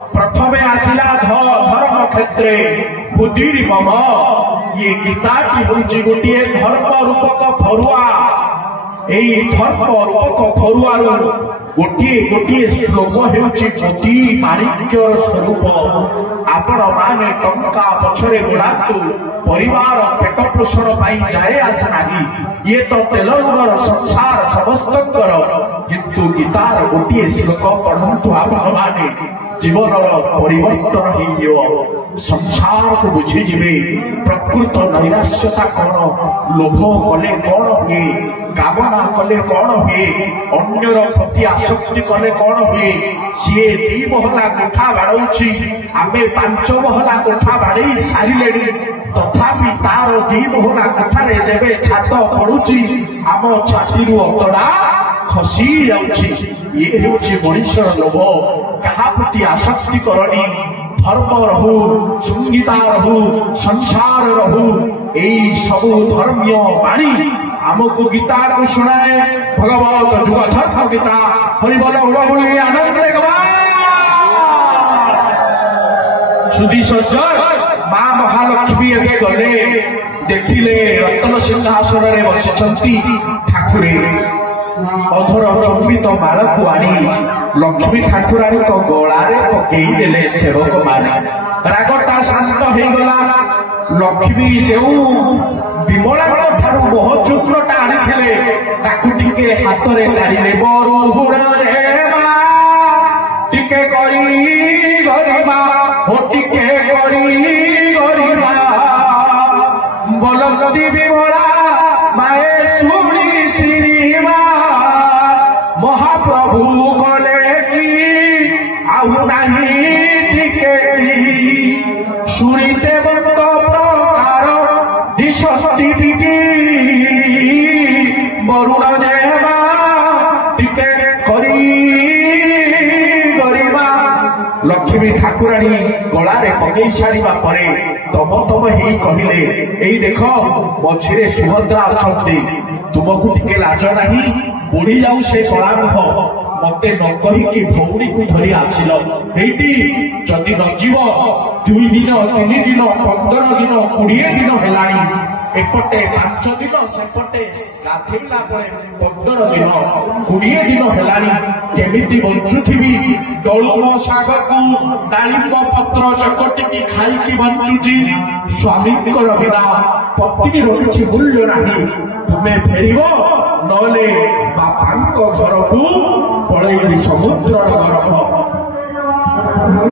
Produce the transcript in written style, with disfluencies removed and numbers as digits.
प्रथमे आसिला धर्म क्षेत्रे बुद्धि मम ये गीताटी हूँ गोटे धर्म रूपक फरुआ यही धर्म रूपक फरुआर गोटे गोटे श्लोक होती माणिक्य स्वरूप आपण माने टंका पछरे गुड़ातु परिवार पेट पोषण जाए आस ना ये तो तेल लुणर संसार समस्तकर किंतु गीतार गोटे श्लोक पढ़ंतु आपण माने जीवन परिवर्तन हो संसार को बुझीजे प्रकृत नैराश्यता कौन लोभ कले कौन हुए कामना कले कौन हुए अन्यर प्रति आसक्ति कले कौन हुए सी दी महला कोठा बाड़ौछि आमे 5 महला कोठा बाड़े सारिले तथापि तार 2 महला कोठारे जेबे छात पड़ुछि आम छाती अतड़ा खसी जाउछि ये होछि मनुष्यर लोभ कहा प्रति आसक्ति करनी धर्म रहू संगीता रहू संसार रहू यही सबू धर्मीय बाणी आमको गीता को सुनाए भगवत जुग धर्म गीता हरिबल हुलहुली आनंद सुधी सज्जन माँ महालक्ष्मी एवं गले देखिले रत्न सिंहासन में बसी ठाकुरे अधर चुंबित माल को आनी लक्ष्मी ठाकुराणी गलारे पकईदे सेवक माने रागटा शांत हो गला लक्ष्मी जो विमला ठारू मोहचूत्रटा आनी टे हाथ में काढ़े बरुहुड़ा टिके करी गरिमा हो टिके करी गरिमा बोलती विमला माए सुनी श्रीमा महाप्रभु गले की आउ नहीं टिके शुणीते बंद प्रकार दिशक्ति टिकी बरुण देवा टिके करी गरिमा लक्ष्मी ठाकुराणी गलारे पकई सारिबा परे तम तम ही कहले एई देख मझिरे सुभद्रा अछंती तुमको टिके लाज नाही बुढ़ी जाऊ से कलामुह मते न कहीकि भौणी को धरी आसिल एटी जदि न जीव 2 दिन 3 दिन 15 दिन 20 दिन हेलानी एपटे 5 दिन सेपटे गाधेला परे 15 दिन 20 दिन हेलानी केमिति बंचुथिबी डलुम साग को डालिंब पत्र चकटिकी खाइकी बंचुची स्वामी बिना पत्नी किछि मूल्य नाही तुमे फेरिबो नले बापा घर को पड़े समुद्र गर्भ